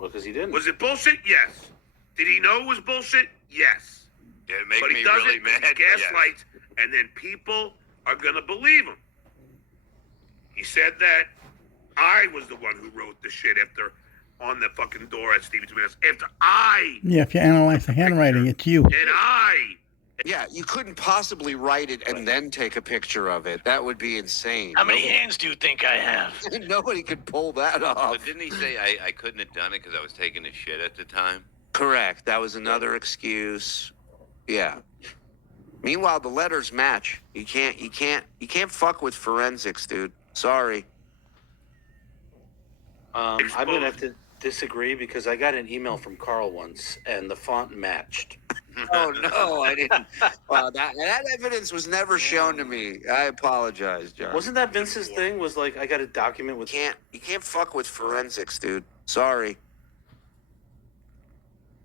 Well, because he didn't. Was it bullshit? Yes. Did he know it was bullshit? Yes. It makes But he me does really it, mad. he gaslights, and then people are going to believe him. He said that I was the one who wrote the shit after on the fucking door at Stevie's Man's. After I... Yeah, if you analyze the handwriting, it's you. And I... Yeah, you couldn't possibly write it and then take a picture of it. That would be insane. How many hands do you think I have? Nobody could pull that off. But didn't he say I couldn't have done it because I was taking a shit at the time? Correct. That was another excuse. Yeah. Meanwhile, the letters match. You can't fuck with forensics, dude. Sorry. I'm gonna have to disagree because I got an email from Carl once, and the font matched. Oh no, I didn't. Wow, that evidence was never shown to me. I apologize, John. Wasn't that Vince's thing? Was like, I got a document with. You can't fuck with forensics, dude. Sorry.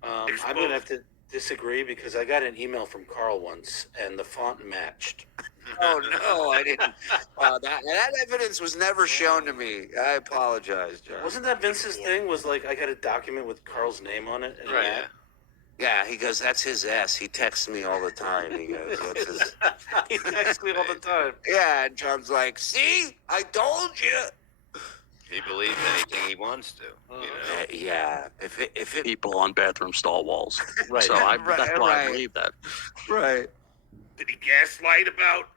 I'm gonna have to disagree because I got an email from Carl once, and the font matched. Oh no, I didn't. Wow, that evidence was never shown to me. I apologize, John. Wasn't that Vince's thing? Was like, I got a document with Carl's name on it, and Right. Yeah, he goes, that's his ass. He texts me all the time. He goes, that's his... he texts me all the time. Yeah, and John's like, see? I told you. He believes anything he wants to. You know? Yeah. If it People on bathroom stall walls. Right. So that's why I believe that. Right. Did he gaslight about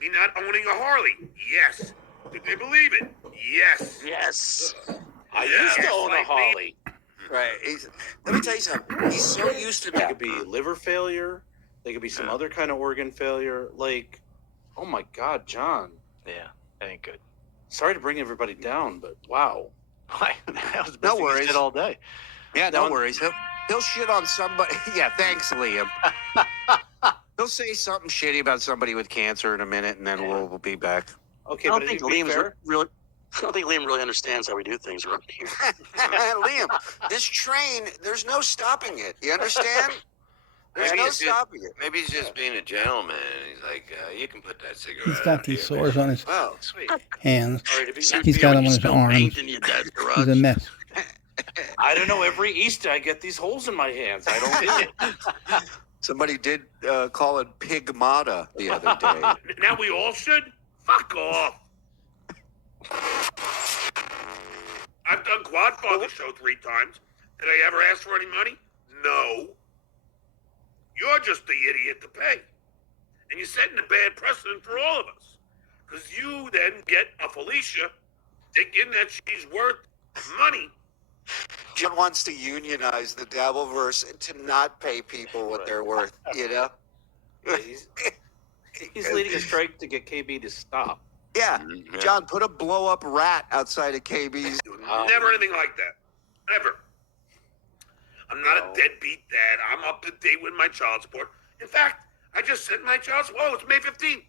me not owning a Harley? Yes. Did they believe it? Yes. Yes. I used to own a Gaslight me. Harley. Right. Let me tell you something. He's so used to It that. could be liver failure. There could be some other kind of organ failure. Like, oh my God, John. Yeah, that ain't good. Sorry to bring everybody down, but wow. That was the No best thing you worries. said all day. Yeah, no worries. He'll shit on somebody. Yeah, thanks, Liam. He'll say something shitty about somebody with cancer in a minute, and then we'll be back. Okay, I but don't think to be fair, I don't think Liam really understands how we do things around here. Liam, this train, there's no stopping it. You understand? There's Maybe no it's just- stopping it. Maybe he's just being a gentleman. And he's like, you can put that cigarette He's got out these here, sores man. on his Well, Sweet. hands. sorry to be. He's got them on his Spill arms. paint in your dad's garage. He's a mess. I don't know. Every Easter, I get these holes in my hands. I don't get it. somebody did call it pigmata the other day. Now we all should? Fuck off. I've done Quadfather show 3 times. Did I ever ask for any money? No. You're just the idiot to pay. And you're setting a bad precedent for all of us. Because you then get a Felicia thinking that she's worth money. John wants to unionize the Dabbleverse and to not pay people what they're worth, you know? Yeah, he's leading a strike to get KB to stop. Yeah. Yeah. John, put a blow-up rat outside of KB's. Never anything like that. Never. I'm not a deadbeat dad. I'm up to date with my child support. In fact, I just sent my child support. Oh, it's May 15th.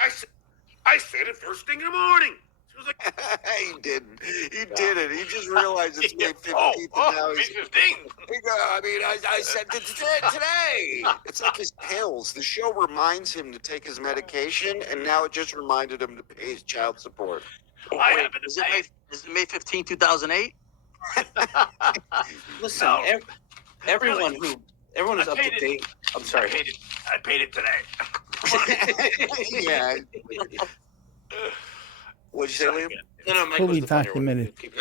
I said it first thing in the morning. She was like, He didn't. He didn't. He just realized it's May 15th. oh, and now May he's... 15th. I mean, I said it today. It's like his pills. The show reminds him to take his medication, and now it just reminded him to pay his child support. I Wait, happen to is it pay. May 15, 2008? Listen, No. everyone who's up to date. I'm sorry. I paid it today. Yeah. What'd you say, Liam? No, Mike Fully was the funnier one. documented. Keep-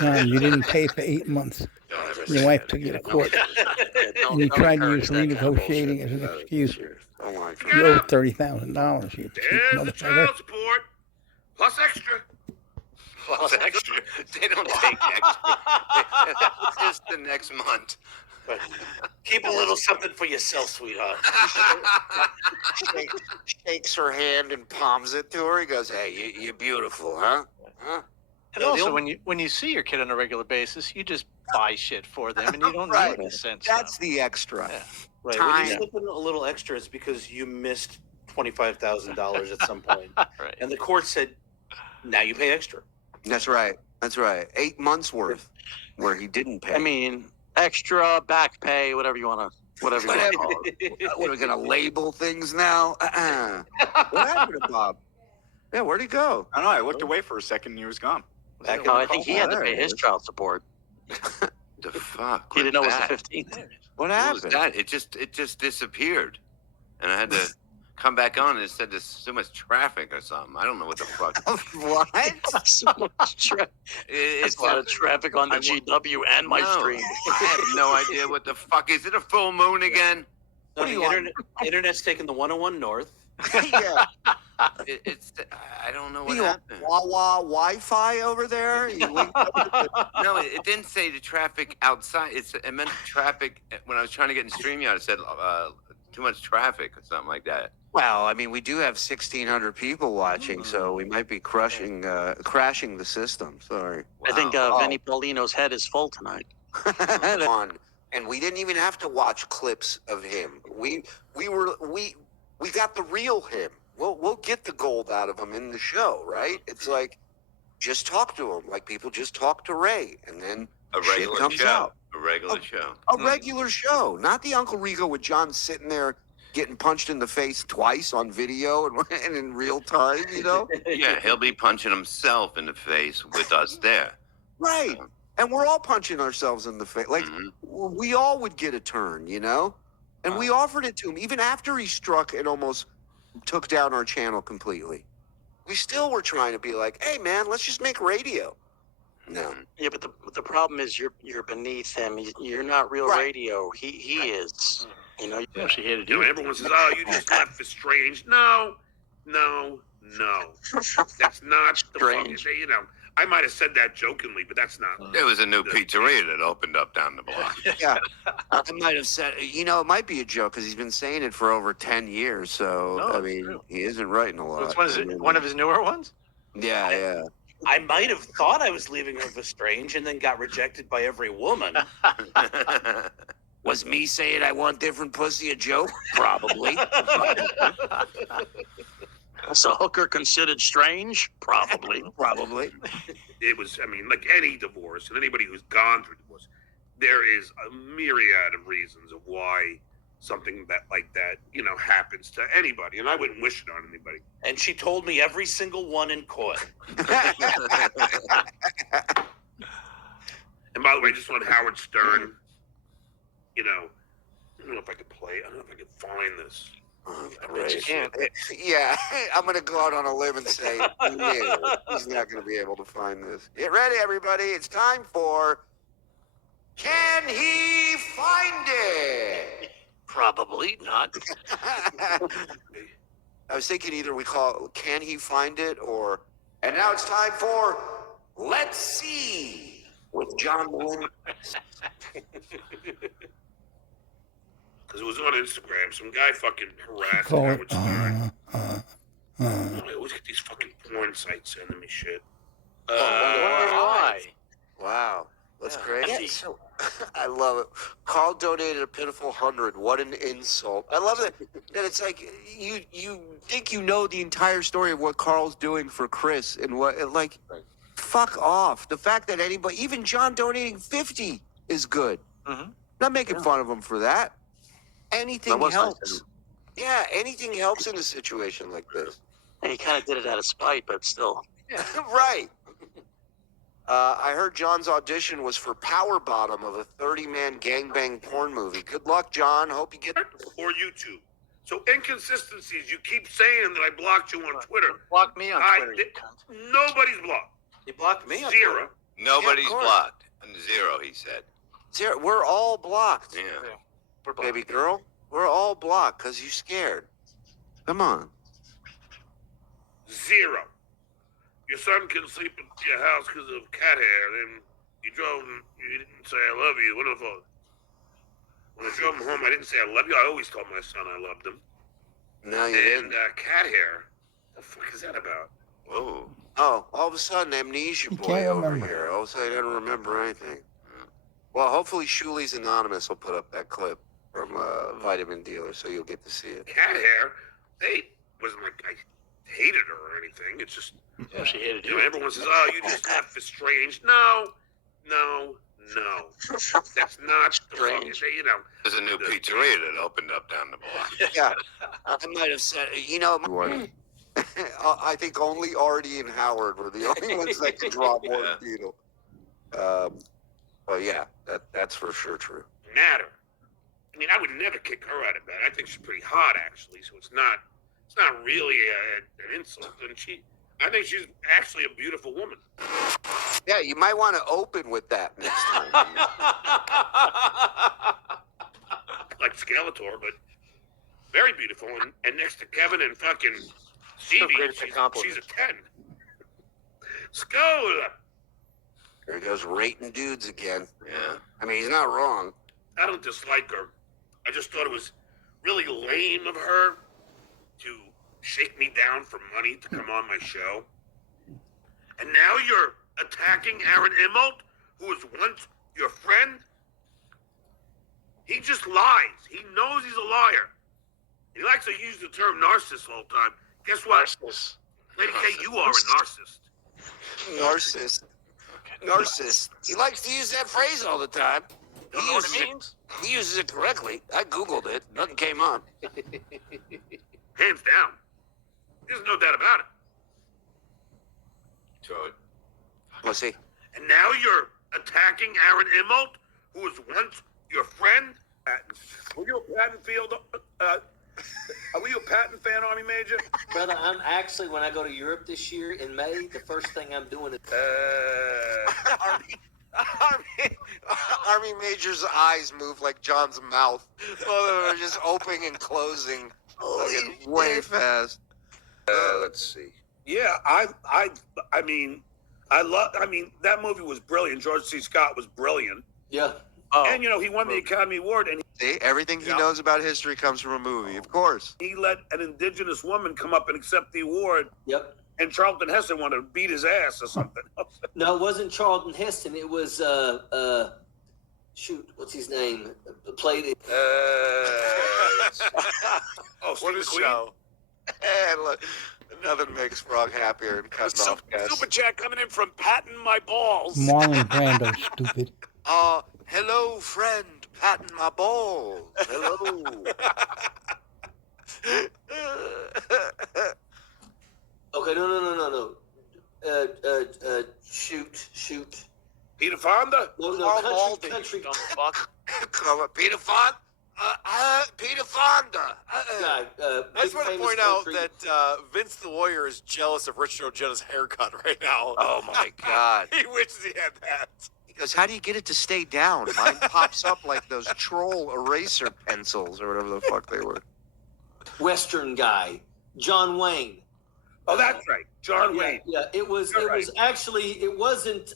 John, you didn't pay for 8 months. Your wife took you to court, and you tried to use renegotiating as an excuse. Oh my You God. owe $30,000. You cheap There's the motherfucker. child support. Plus extra. Plus extra. They don't take extra. Just the next month. Keep a little something for yourself, sweetheart. Shakes her hand and palms it to her. He goes, "Hey, you're beautiful, huh? Huh?" And also, when you see your kid on a regular basis, you just buy shit for them, and you don't Right. need a sense. That's the extra. Yeah. Right. When you slip in a little extra, it's because you missed $25,000 at some point, Right. and the court said, "Now you pay extra." That's right. That's right. 8 months worth where he didn't pay. I mean, extra, back pay, whatever you want to call it. What are we gonna label things now? What happened to Bob? Yeah, where'd he go? I don't know. I looked away for a second and he was gone. Back in No, the I think he call. had to There pay it his is. child support. The fuck? He didn't know it was that? the 15th. What What was happened? that? It just disappeared, and I had to come back on, and it said there's so much traffic or something. I don't know what the fuck. What? So much It's a lot of traffic on the GW and my no, stream. I have no idea what the fuck. Is it a full moon again? No, What do the you want? internet's taking the 101 north. Yeah. It's I don't know What what do you want? happened. Wawa Wi-Fi over there? You linked up with the- No, it didn't say the traffic outside. It meant traffic when I was trying to get in StreamYard. It said too much traffic or something like that. Well, I mean, we do have 1,600 people watching, so we might be crashing the system. Sorry. I think Wow. Vinny Paulino's head is full tonight. And we didn't even have to watch clips of him. We got the real him. We'll get the gold out of him in the show, right? It's like just talk to him, like people just talk to Ray, and then A shit regular comes show. out. A regular show. A regular show, not the Uncle Rico with John sitting there getting punched in the face twice on video and in real time, you know? Yeah, he'll be punching himself in the face with us there. Right. And we're all punching ourselves in the face. Like, Mhm. we all would get a turn, you know? And we offered it to him, even after he struck and almost took down our channel completely. We still were trying to be like, hey, man, let's just make radio. No. Yeah, but the problem is you're beneath him. You're not real Right. radio. He is. You know. Yeah, she hated you. Everyone says, "Oh, you just left for Strange." No. That's not the fucking. Strange. You know, I might have said that jokingly, but that's not. There was a new pizzeria that opened up down the block. Yeah. I might have said, you know, it might be a joke because he's been saying it for over 10 years. So, No, I it's mean, true. he isn't writing a lot. Which one is it? One of his newer ones? Yeah, yeah. I might have thought I was leaving her for strange and then got rejected by every woman. Was me saying I want different pussy a joke? Probably. Is a hooker considered strange? Probably. Probably. It was. I mean, like any divorce, and anybody who's gone through divorce, there is a myriad of reasons of why something like that, you know, happens to anybody, and I wouldn't wish it on anybody. And she told me every single one in court. And by the way, just on Howard Stern, you know, I don't know if I could play. I don't know if I could find this. Oh, I bet you can't. Yeah, I'm going to go out on a limb and say no, he's not going to be able to find this. Get ready, everybody. It's time for Can He Find It? Probably not. I was thinking either we call it Can He Find It or, and now it's time for Let's See with John Malone. Because it was on Instagram. Some guy fucking harassed Call Howard it. Stern. I always get these fucking porn sites sending me shit. Why? Wow, that's Yeah. crazy. Yeah. So, I love it. Carl donated a pitiful 100. What an insult! I love that. That it's like you think you know the entire story of what Carl's doing for Chris and what like. Fuck off. The fact that anybody, even John donating 50 is good. Mhm. Not making fun of him for that. Anything That was nice of helps. Yeah, anything helps in a situation like this. And he kind of did it out of spite, but still. Right. I heard John's audition was for Power Bottom of a 30-man gangbang porn movie. Good luck, John. Hope you get. Or YouTube. So inconsistencies. You keep saying that I blocked you on Twitter. Block me on I Twitter, you did- cunt. Nobody's blocked. He blocked me. on Zero. Nobody's Yeah, of course. blocked. Zero, he said. Zero. We're all blocked, Yeah. We're blocked. baby girl. We're all blocked because you're scared. Come on. Zero. Your son can sleep at your house because of cat hair. Then you drove him. You didn't say I love you. What if when I drove him home, I didn't say I love you. I always told my son I loved him. Now you And did. cat hair. The fuck is that about? Whoa. Oh, all of a sudden, amnesia You boy can't over remember. here. All of a sudden, I don't remember anything. Well, hopefully, Shuli's Anonymous will put up that clip from Vitamin Dealer, so you'll get to see it. Cat hair. They wasn't like I hated her or anything. It's just Yeah, she hated you know you. everyone says, "Oh, you just left for Strange." No. That's not the fucking. Strange. You know. There's a new pizzeria that opened up down the block. Yeah, I might have said, you know, I think only Artie and Howard were the only ones that could draw more than Beetle. Oh yeah, that's for sure true. Matter. I mean, I would never kick her out of bed. I think she's pretty hot, actually. So it's not really an insult. And I think she's actually a beautiful woman. Yeah, you might want to open with that next time. Like Skeletor, but very beautiful. And next to Kevin and fucking Stevie, she's a 10. Skull. There he goes rating dudes again. Yeah. I mean, he's not wrong. I don't dislike her. I just thought it was really lame of her to shake me down for money to come on my show. And now you're attacking Aaron Immelt, who was once your friend? He just lies. He knows he's a liar. He likes to use the term narcissist all the time. Guess what? Narcissist. Lady K, you are a narcissist. Narcissist. He likes to use that phrase all the time. Don't know what it means? He uses it correctly. I Googled it. Nothing came up. Hands down. There's no doubt about it. Good. Let's see. And now you're attacking Aaron Immelt, who was once your friend? Were you a Patton Field? Were you a Patton fan, Army Major? Brother, I'm actually, when I go to Europe this year in May, the first thing I'm doing is... Army Major's eyes move like John's mouth. Oh, they're just opening and closing way fast. Let's see. Yeah, I mean, that movie was brilliant. George C. Scott was brilliant. Yeah. And, he won the Academy Award, and See, everything he knows about history comes from a movie, of course. he let an indigenous woman come up and accept the award, Yep. and Charlton Heston wanted to beat his ass or something. No, it wasn't Charlton Heston. It was, shoot, what's his name? Played it. What a show. And look, another makes Frog happier and cutting off guys. Super chat coming in from Patton My Balls. Marlon Brando, stupid. Hello, friend, patting my balls. Hello. Okay, no. Shoot. Peter Fonda? No, country. Come on, Peter Fonda. Peter Fonda. Guy, I just want to point out that Vince the Warrior is jealous of Rich Joe Jenna's haircut right now. Oh my God. He wishes he had that. He goes, how do you get it to stay down? Mine pops up like those troll eraser pencils or whatever the fuck they were. Western guy, John Wayne. Oh, that's right. John Wayne. Yeah, it was actually, it wasn't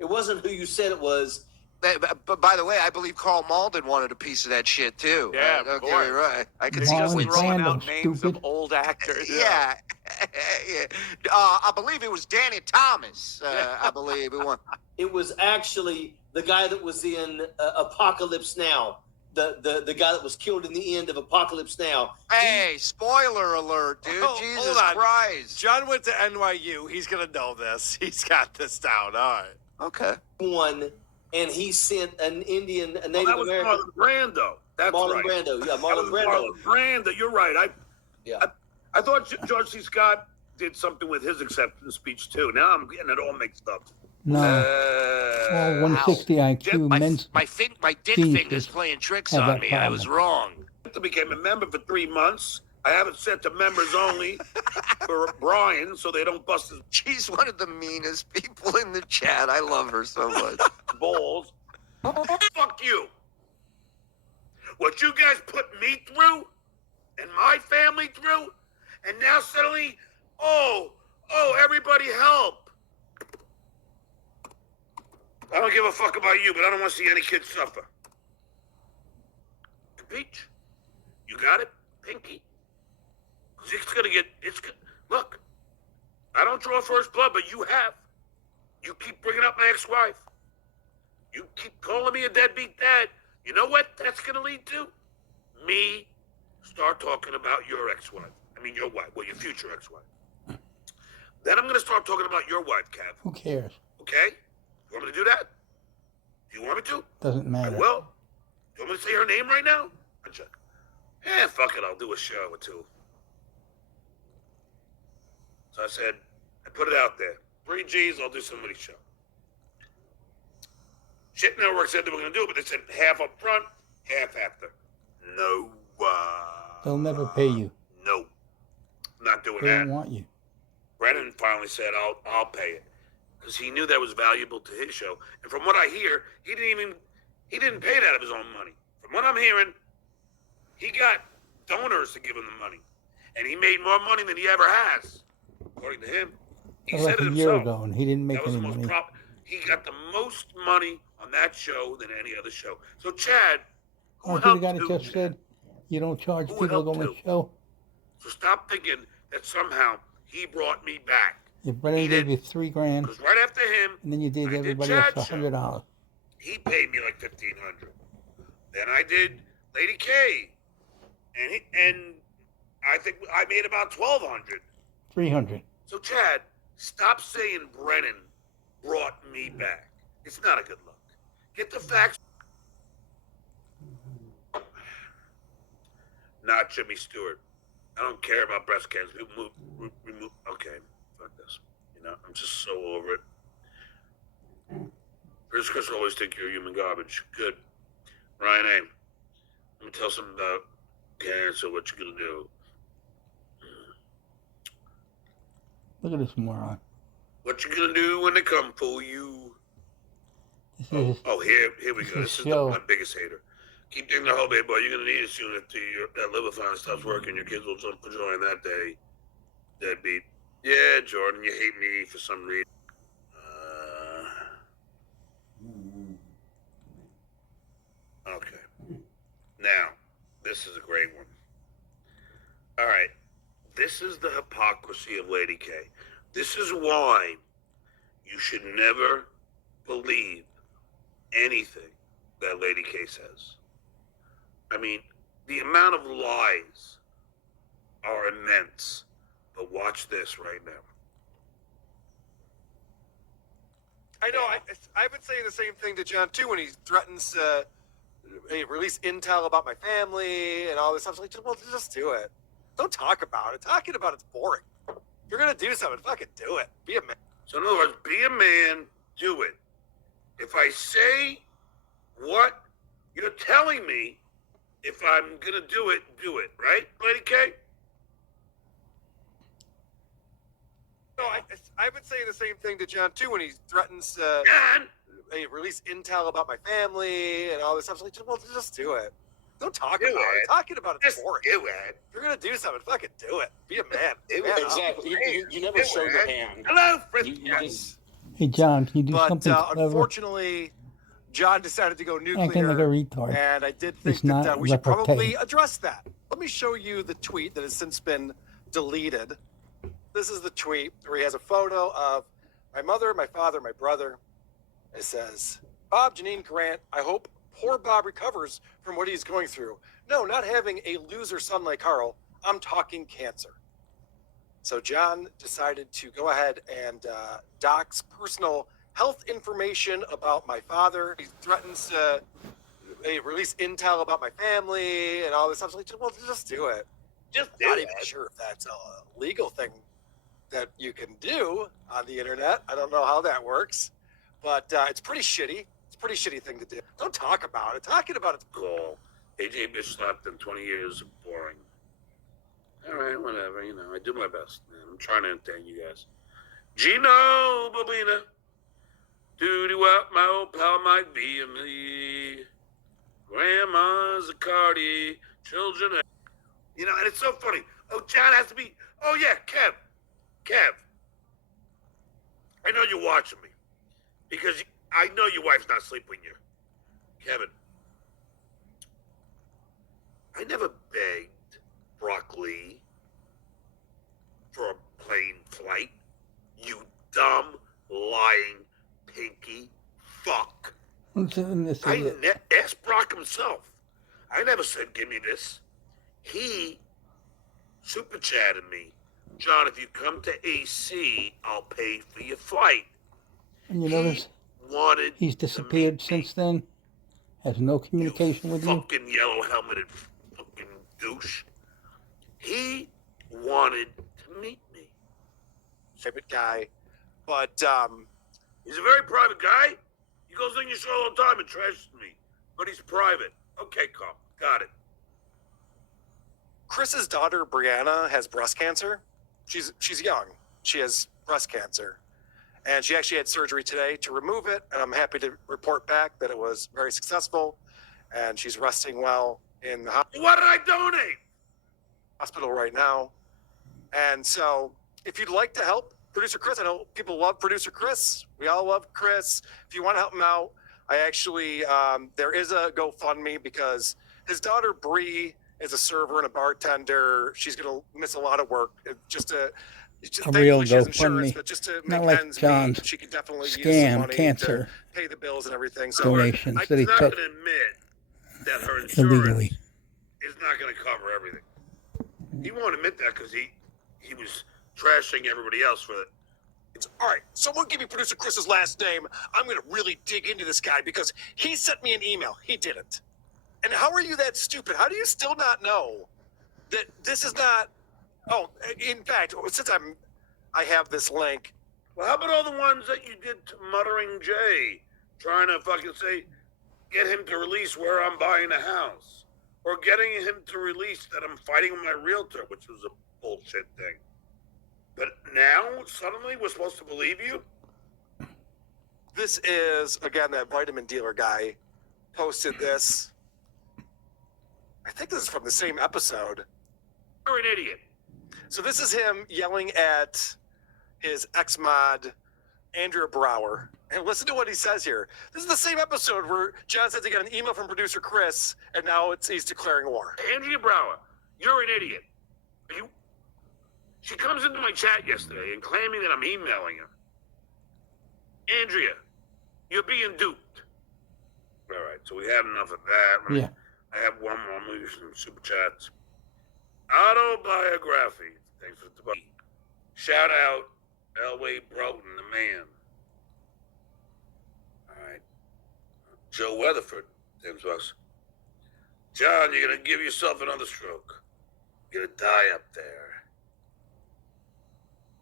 who you said it was. But by the way, I believe Carl Malden wanted a piece of that shit too. Yeah, don't of get course. me right. I could Marlon see Just Winston. throwing Brando, out names stupid. of old actors. Yeah. Yeah. I believe it was Danny Thomas. I believe it was. It was actually the guy that was in Apocalypse Now. The guy that was killed in the end of Apocalypse Now. Hey, spoiler alert, dude! Oh, Jesus hold on. Christ! John went to NYU. He's going to know this. He's got this down. All right. Okay. One, and he sent a Native That was American. Marlon Brando. That's Marlon right. Brando. Yeah, That Marlon was Brando. Marlon Brando. You're right. Yeah. I thought George C. Scott did something with his acceptance speech too. Now I'm getting it all mixed up. No. All 160 IQ men's. My dick Genius. finger's playing tricks Have on that me. I was wrong. I became a member for 3 months. I have it set to members only for Brian, so they don't bust his She's one of the meanest people in the chat. I love her so much. balls. Fuck you. What you guys put me through and my family through, and now suddenly, oh, everybody help. I don't give a fuck about you, but I don't want to see any kids suffer. Peach, you got it, Pinky? Look, I don't draw first blood, but you have. You keep bringing up my ex-wife. You keep calling me a deadbeat dad. You know what that's going to lead to? Me start talking about your ex-wife. I mean, your wife. Well, your future ex-wife. Then I'm going to start talking about your wife, Kev. Who cares? Okay? You want me to do that? Do you want me to? Doesn't I matter. will. You want me to say her name right now? Fuck it. I'll do a show or two. So I said, I put it out there. 3 G's, I'll do somebody's show. Shit Network said they were going to do it, but they said half up front, half after. No. They'll never pay you. No. Not doing They that. don't want you. Brennan finally said, I'll pay it. Because he knew that was valuable to his show. And from what I hear, he didn't pay it out of his own money. From what I'm hearing, he got donors to give him the money. And he made more money than he ever has. According to him. He That was said like it a year himself. ago, and he didn't make That was any the most money. he got the most money on that show than any other show. So Chad, who Aren't you the helped guy that who, just Chad? said you don't charge Who people to helped go on who? the show? So stop thinking that somehow he brought me back. If Brennan He gave did. you $3,000, Because right after him, and then you did I did everybody else Chad's show. $100. He paid me like $1,500. Then I did Lady K, and I think I made about $1,200. $300. So Chad, stop saying Brennan brought me back. It's not a good look. Get the facts. Not Jimmy Stewart. I don't care about breast cancer. People remove. Okay, fuck this. You know, I'm just so over it. Chris always think you're human garbage. Good. Ryan A. Let me tell something about cancer, what you gonna do. Look at this moron. What you gonna do when they come for you? This is Oh, here we go. This This is show. my biggest hater. Keep doing the whole baby boy. You're gonna need it soon if that liver fine stops working. Your kids will jump for joy on that day. Deadbeat. Yeah, Jordan, you hate me for some reason. Okay. Now, this is a great one. All right. This is the hypocrisy of Lady K. This is why you should never believe anything that Lady K says. I mean, the amount of lies are immense. But watch this right now. I know. I've been saying the same thing to John too when he threatens hey, release intel about my family and all this stuff. It's like, well, just do it. Don't talk about it. Talking about it's boring. If you're gonna do something, fucking do it. Be a man. So in other words, be a man, do it. If I say what you're telling me, if I'm gonna do it, right, Lady K? No, I've been saying the same thing to John too when he threatens John! hey, release intel about my family and all this stuff. It's like, well, just do it. Don't talk Do about it. it. Talking about it's Just boring. do it. If you're gonna do something, fucking do it. Be a man. Do Man it. up. Exactly. You never Do showed it. your hand. Hello, Fritz. You just Hey, John, can you do But something clever? unfortunately, John decided to go Acting like a nuclear, retard. and I did think It's not that we should probably repartee. address that. Let me show you the tweet that has since been deleted. This is the tweet where he has a photo of my mother, my father, my brother. It says, Bob, Janine, Grant, I hope poor Bob recovers from what he's going through. No, not having a loser son like Carl. I'm talking cancer. So John decided to go ahead and dox personal health information about my father. He threatens to release intel about my family and all this stuff. Like, well, just do it. Just do Not it. even sure if that's a legal thing that you can do on the internet. I don't know how that works, but it's pretty shitty. It's a pretty shitty thing to do. Don't talk about it. Talking about it's Cool. AJ Bish slapped in 20 years of boring. All right, whatever. You know, I do my best. Man. I'm trying to entertain you guys. Gino Bobina. Duty what my old pal might be a me. Grandma's a Cardi. Children. You know, and it's so funny. Oh, John has to be. Oh, yeah, Kev. I know you're watching me. Because I know your wife's not sleeping with you. Kevin. I never begged Broccoli for a plane flight. You dumb, lying, pinky fuck. Ask Brock himself. I never said, give me this. He super chatted me. John, if you come to AC, I'll pay for your flight. And you notice Wanted he's to disappeared meet since me. then? Has no communication with you? Fucking yellow helmeted fucking douche. He wanted to meet me. private guy, but He's a very private guy. You He goes on your show all the time and trashes me. But he's private. Okay, Carl. Got it. Chris's daughter Brianna has breast cancer. She's young. She has breast cancer, and she actually had surgery today to remove it. And I'm happy to report back that it was very successful, and she's resting well in the What did I donate? hospital right now. And so, if you'd like to help Producer Chris, I know people love Producer Chris. We all love Chris. If you want to help him out, I actually there is a GoFundMe because his daughter Bree is a server and a bartender. She's gonna miss a lot of work. Just to A real thankfully she has insurance, GoFundMe, but just to not make like ends John's meet, she can definitely use some scam money cancer to pay the bills and everything. So donations that he She's not took going to admit that her insurance illegally. is not going to cover everything. He won't admit that because he was trashing everybody else for it. It's all right. Someone give me Producer Chris's last name. I'm going to really dig into this guy because he sent me an email. He didn't. And how are you that stupid? How do you still not know that this is not? Oh, in fact, since I have this link. Well, how about all the ones that you did to Muttering Jay, trying to fucking get him to release where I'm buying a house, or getting him to release that I'm fighting with my realtor, which was a bullshit thing. But now suddenly we're supposed to believe you? This is again that vitamin dealer guy posted this. I think this is from the same episode. You're an idiot. So this is him yelling at his ex-mod, Andrea Brower. And listen to what he says here. This is the same episode where John says he got an email from producer Chris, and now he's declaring war. Andrea Brower, you're an idiot. She comes into my chat yesterday and claiming that I'm emailing her. Andrea, you're being duped. All right, so we had enough of that. Yeah. I have one more movie from Super Chats. Autobiography. Thanks for the shout out Elway Broughton, the man. All right. Joe Weatherford. Thanks, Russ. John, you're going to give yourself another stroke. You're going to die up there.